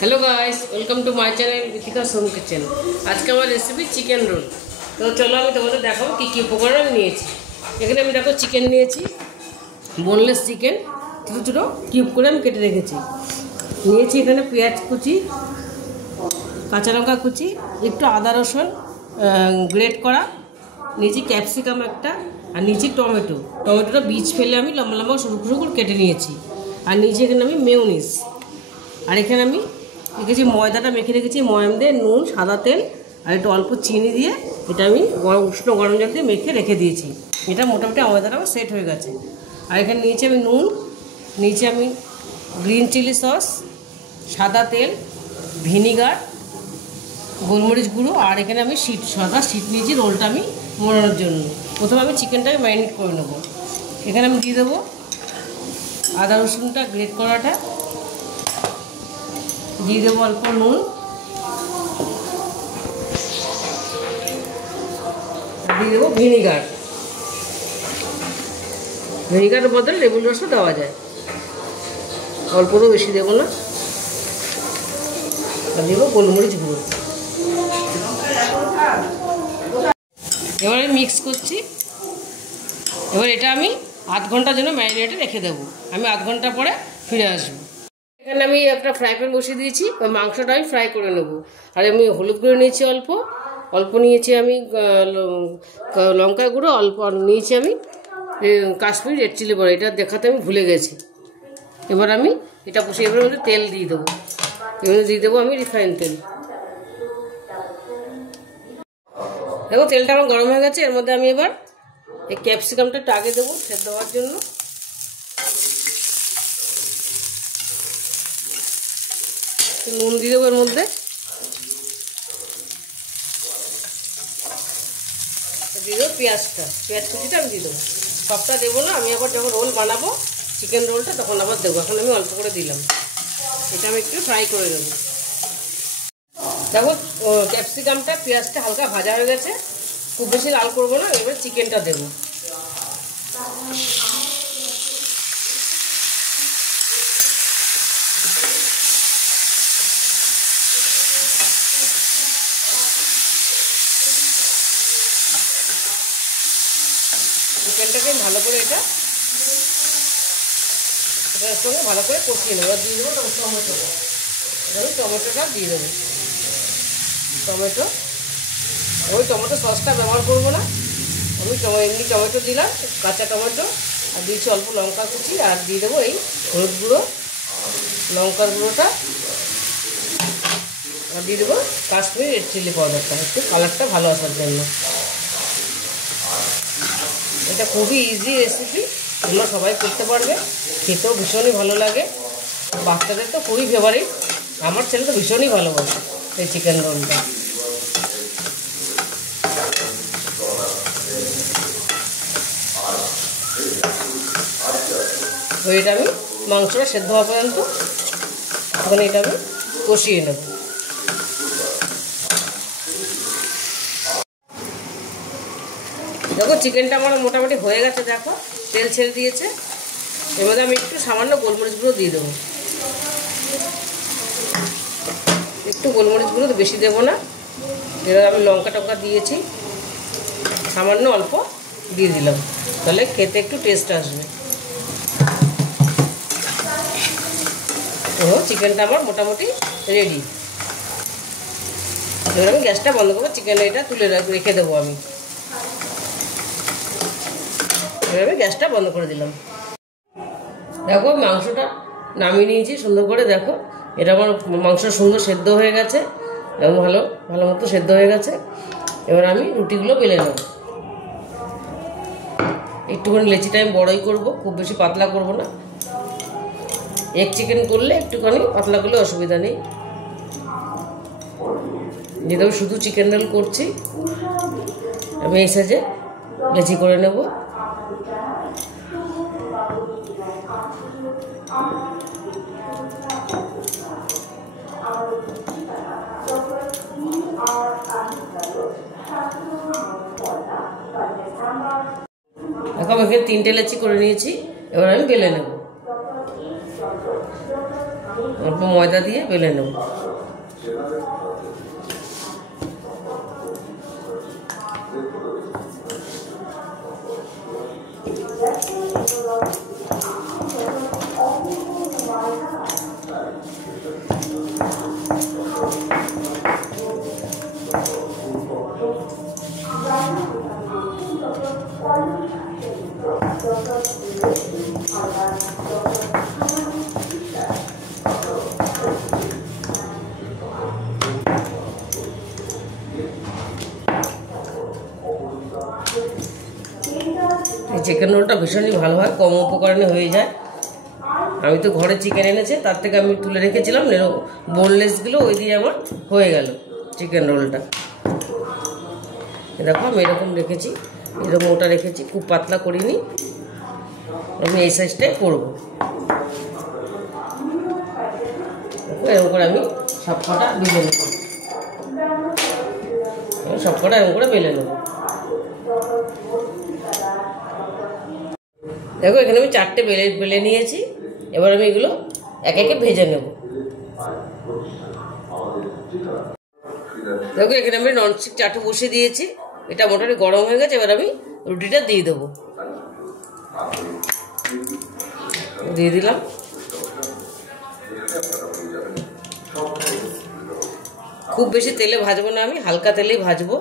Hello guys, welcome to my channel Ritika's home kitchen. आज के हमारे रेसिपी चिकेन रोल। तो चलो আমি তোমাদের দেখাবো কি কি উপকরণ আমি নিয়েছি। এখানে আমি দেখো চিকেন নিয়েছি, বোনলেস চিকেন, ছোটো ছোটো কিউব করে আমি কেটে রেখেছি। নিয়েছি এখানে পেঁয়াজ কুচি, কাঁচা লঙ্কা কুচি, একটু আদা রসুন গ্রেট করা, নিয়েছি ক্যাপসিকাম একটা, আর নিয়েছি টমেটোটা বীজ ফেলে আমি লম্বা লম্বা সরু সরু করে কেটে নিয়েছি। আর নিয়েছি এখানে আমি মেয়োনিজ, আর এখানে আমি রেখেছি ময়দাটা মেখে রেখেছি, ময়াম দিয়ে নুন, সাদা তেল আর একটু অল্প চিনি দিয়ে এটা আমি উষ্ণ গরম জল দিয়ে মেখে রেখে দিয়েছি। এটা মোটামুটি ময়দাটা আমার সেট হয়ে গেছে। আর এখানে নিয়েছি আমি নুন, নিয়েছি আমি গ্রিন চিলি সস, সাদা তেল, ভিনিগার, গোলমরিচ গুঁড়ো, আর এখানে আমি সাদা শিট নিয়েছি রোলটা আমি মোড়ানোর জন্য। প্রথমে আমি চিকেনটাকে ম্যারিনেট করে নেবো। এখানে আমি দিয়ে দেবো আদা রসুনটা গ্রেট করাটা, দিয়ে দেবো অল্প নুন, দিয়ে দেবো ভিনিগারের বদলে লেবুর রসও দেওয়া যায়, অল্পও বেশি দেবো না। আর দেবো গোলমরিচ গুঁড়ো। এবারে মিক্স করছি। এবার এটা আমি আধ ঘন্টার জন্য ম্যারিনেটে রেখে দেবো। আমি আধ ঘন্টা পরে ফিরে আসবো। এখানে আমি একটা ফ্রাই প্যান বসিয়ে দিয়েছি, মাংসটা আমি ফ্রাই করে নেবো। আর আমি হলুদ গুঁড়ো নিয়েছি অল্প নিয়েছি আমি লঙ্কা গুঁড়ো, অল্প নিয়েছি আমি কাশ্মীরি রেড চিলি পাউডার, এটা দেখাতে আমি ভুলে গেছি। এবার আমি এটা বসে এবার মধ্যে তেল দিয়ে দেবো। এবার দিয়ে দেবো আমি রিফাইন তেল। দেখো তেলটা আমার গরম হয়ে গেছে। এর মধ্যে আমি এবার এই ক্যাপসিকামটা একটু আগে দেবো সেদ্ধ হওয়ার জন্য। নুন দিয়ে দেবো এর মধ্যে, দিয়ে দেবো পেঁয়াজ কুচিটা আমি দিয়ে দেবো। সবটা দেবো না, আমি আবার যখন রোল বানাবো চিকেন রোলটা তখন আবার দেবো। এখন আমি অল্প করে দিলাম। এটা আমি একটু ফ্রাই করে দেবো। দেখো ক্যাপসিকামটা পেঁয়াজটা হালকা ভাজা হয়ে গেছে, খুব বেশি লাল করবো না। এবার চিকেনটা দেবো। চিকেনটাকে ভালো করে এটার সঙ্গে ভালো করে কষিয়ে নেবো। দিয়ে দেবো টমেটোটা দিয়ে দেবো। টমেটো সসটা ব্যবহার করবো না, আমি এমনি টমেটো দিলাম, কাঁচা টমেটো, আর দিয়েছি অল্প লঙ্কা কুচি, আর দিয়ে দেবো এই হলুদ গুঁড়ো, লঙ্কার গুঁড়োটা, আর দিয়ে দেবো কাশ্মীরি রেড চিলি পাউডারটা, একটু কালারটা ভালো আসার জন্য। এটা খুবই ইজি রেসিপি, তোমরা সবাই করতে পারবে, খেতেও ভীষণই ভালো লাগে। বাচ্চাদের তো খুবই ফেভারিট, আমার ছেলে তো ভীষণই ভালোবাসে এই চিকেন রোলটা। তো এটা আমি মাংসটা সেদ্ধ হওয়া পর্যন্ত ওখানে এটা আমি কষিয়ে নেব। দেখো চিকেনটা আমার মোটামুটি হয়ে গেছে, দেখো তেল ছেড়ে দিয়েছে। এর মধ্যে আমি একটু সামান্য গোলমরিচ গুঁড়ো দিয়ে দেবো। একটু গোলমরিচ গুঁড়ো, বেশি দেবো না। এবার আমি লঙ্কা টঙ্কা দিয়েছি, সামান্য অল্প দিয়ে দিলাম, তাহলে খেতে একটু টেস্ট আসবে। তো চিকেনটা আমার মোটামুটি রেডি। এবার আমি গ্যাসটা বন্ধ করবো, চিকেন এটা তুলে রেখে দেবো আমি। এবার আমি গ্যাসটা বন্ধ করে দিলাম। দেখো মাংসটা নামিয়ে নিয়েছি সুন্দর করে। দেখো এটা আমার মাংস সুন্দর সেদ্ধ হয়ে গেছে এবং ভালো মতো সেদ্ধ হয়ে গেছে। এবার আমি রুটিগুলো বেলে নেব। একটুখানি লেচিটা আমি বড়ই করবো, খুব বেশি পাতলা করব না। এক চিকেন করলে একটুখানি পাতলা করলে অসুবিধা নেই। যেহেতু শুধু চিকেন রোল করছি, আমি এই সাইজে লেচি করে নেব। এখন এখানে 3টে লেচি করে নিয়েছি, এবার আমি বেলে নেব। অল্প ময়দা দিয়ে বেলে নেব। এই চিকেন রোলটা ভীষণই ভালো হয়, কম উপকরণে হয়ে যায়। আমি তো ঘরে চিকেন এনেছে, তার থেকে আমি তুলে রেখেছিলাম, বোনলেসগুলো ওই দিয়ে আমার হয়ে গেল চিকেন রোলটা। দেখো আমি এরকম রেখেছি, এরকম ওটা রেখেছি, খুব পাতলা করিনি, আমি এই সাইজটাই করবো। এরকম করে আমি সবকটা বেলে নেব, সবকটা এরকম করে বেলে নেব। দেখো এখানে আমি 4টে বেলে নিয়েছি। এবার আমি এগুলো একে একে ভেজে নেব। দেখো এখানে আমি ননস্টিক চাটু বসিয়ে দিয়েছি, এটা মোটামুটি গরম হয়ে গেছে। এবার আমি রুটিটা দিয়ে দেবো, দিয়ে দিলাম। খুব বেশি তেলে ভাজবো না, আমি হালকা তেলেই ভাজবো।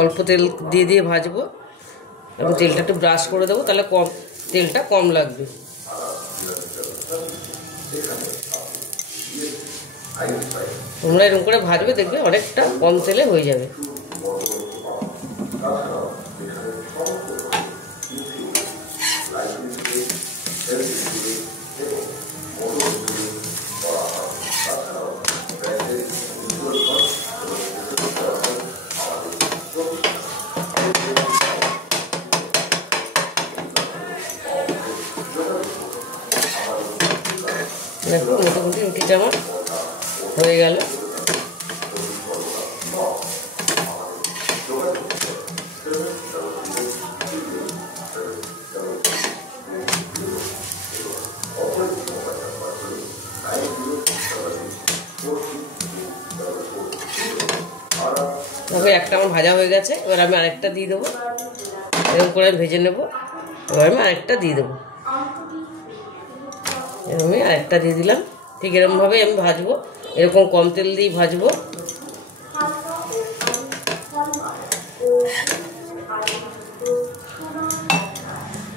অল্প তেল দিয়ে দিয়ে ভাজবো এবং তেলটা একটু ব্রাশ করে দেবো, তাহলে তেলটা কম লাগবে। তোমরা এরকম করে ভাজবে, দেখবে অনেকটা কম তেলে হয়ে যাবে। দেখো মোটামুটি রুটিটা আমার হয়ে গেল। দেখো একটা আমার ভাজা হয়ে গেছে, এবার আমি আরেকটা দিয়ে দেবো। এরকম করে আমি ভেজে নেব। এবার আমি আরেকটা দিয়ে দেবো, আমি আরেকটা দিয়ে দিলাম। ঠিক এরকমভাবেই আমি ভাজবো, এরকম কম তেল দিয়ে ভাজবো।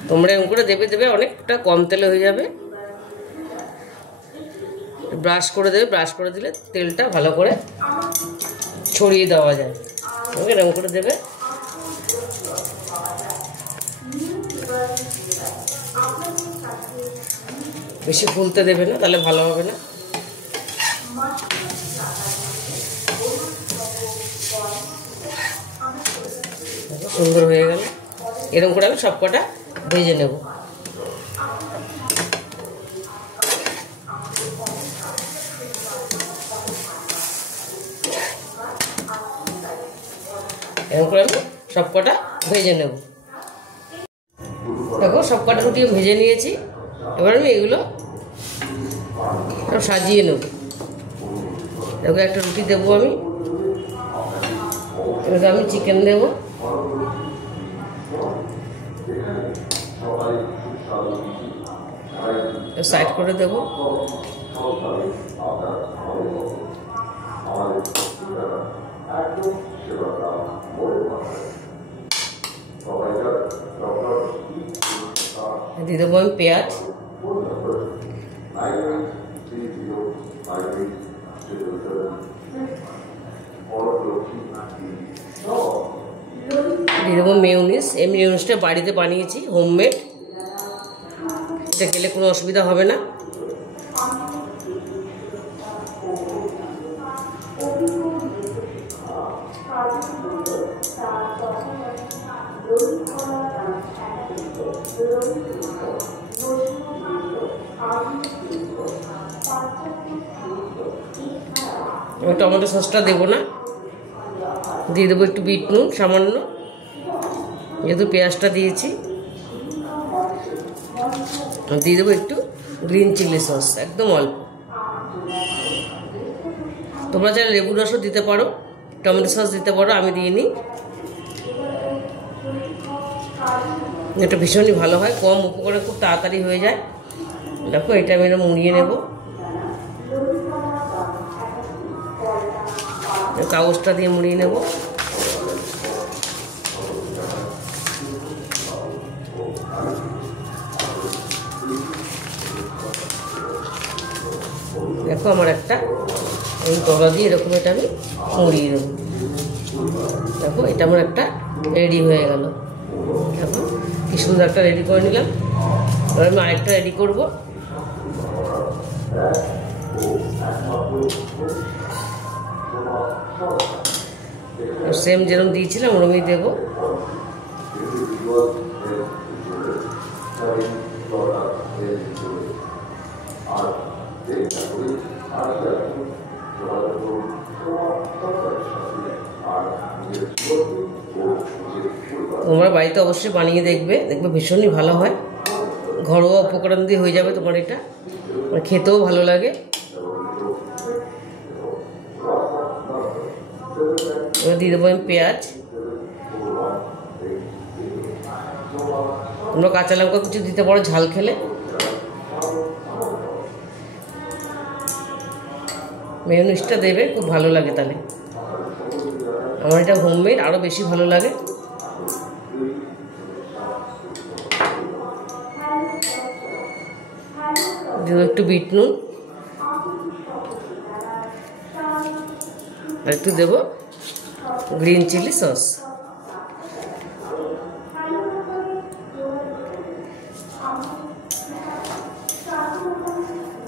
তোমরা এরকম করে দেবে, অনেকটা কম তেলে হয়ে যাবে। ব্রাশ করে দেবে, ব্রাশ করে দিলে তেলটা ভালো করে ছড়িয়ে দেওয়া যায়। এরকম করে দেবে। বেশি ফুলতে দেবে না, তাহলে ভালো হবে না। সুন্দর হয়ে গেল। এরকম করে আমি সবকটা ভেজে নেব। এরকম করে আমি সবকটা ভেজে নেব। দেখো সবকটা রুটি ভেজে নিয়েছি। এবার আমি এগুলো সাজিয়ে নেব। দেখো একটা রুটি দেবো আমি, এবার আমি চিকেন দেবো। সাইড করে দেবো। দিয়ে দেবো আমি পেঁয়াজ। দিয়ে দেবো মেয়োনিজ। এই মেয়োনিজটা বাড়িতে বানিয়েছি, হোমমেড। এটা খেলে কোনো অসুবিধা হবে না। আমি টমেটো সসটা দেবো না, দিয়ে দেবো একটু বিট নুন সামান্য, যেহেতু পেঁয়াজটা দিয়েছি। দিয়ে দেবো একটু গ্রিন চিলি সস, একদম অল্প। তোমরা চাইলে লেবু রসও দিতে পারো, টমেটো সস দিতে পারো, আমি দিইনি। এটা ভীষণই ভালো হয়, কম উপকরণে খুব তাড়াতাড়ি হয়ে যায়। দেখো এটা আমি মুড়িয়ে নেব, কাগজটা দিয়ে মুড়িয়ে নেব। দেখো আমার একটা এই কলা দিয়ে এরকম এটা আমি মুড়িয়ে নেব। দেখো এটা আমার একটা রেডি হয়ে গেল। দেখো কি সুন্দর একটা রেডি করে নিলাম। এবার আমি আরেকটা রেডি করবো। সেম যেরকম দিয়েছিলাম ওরমই দেবো। তোমরা বাড়িতে অবশ্যই বানিয়ে দেখবে, দেখবে ভীষণই ভালো হয়। ঘরোয়া উপকরণ দিয়ে হয়ে যাবে তোমার এটা, খেতেও ভালো লাগে। এবার দিয়ে দেবো আমি পেঁয়াজ। তোমরা কাঁচা লঙ্কা কিছু দিতে পারো ঝাল খেলে। মেয়োনিজটা দেবে, খুব ভালো লাগে তাহলে। আমার এটা হোমমেড, আরও বেশি ভালো লাগে। দেবো একটু বিট নুন, আর একটু দেবো গ্রিন চিলি সস।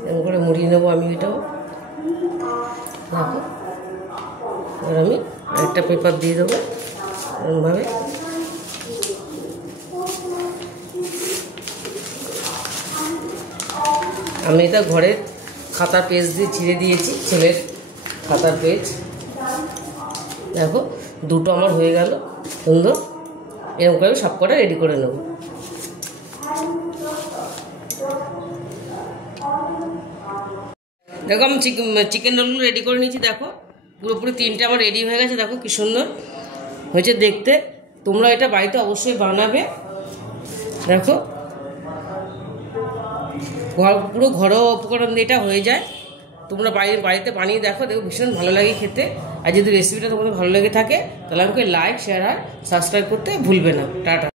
এরকম করে মুড়িয়ে নেবো আমি এটাও। দেখো এবার আমি আরেকটা পেপার দিয়ে দেবো এরকমভাবে। আমি এটা ঘরের খাতার পেজ দিয়ে ছিঁড়ে দিয়েছি, ছেলের খাতার পেজ। দেখো দুটো আমার হয়ে গেল সুন্দর। এরকম করে সব কটা রেডি করে নেব। দেখো আমি চিকেন রোলগুলো রেডি করে নিয়েছি। দেখো পুরোপুরি তিনটে আমার রেডি হয়ে গেছে। দেখো কি সুন্দর হয়েছে দেখতে। তোমরা এটা বাড়িতে অবশ্যই বানাবে। দেখো পুরো ঘরোয়া উপকরণ দিয়ে এটা হয়ে যায়। তোমরা বাড়িতে বানিয়ে দেখো, দেখো ভীষণ ভালো লাগে খেতে। আর যদি রেসিপিটা তোমাদের ভালো লেগে থাকে তাহলে আমাকে লাইক, শেয়ার আর সাবস্ক্রাইব করতে ভুলবে না। টাটা।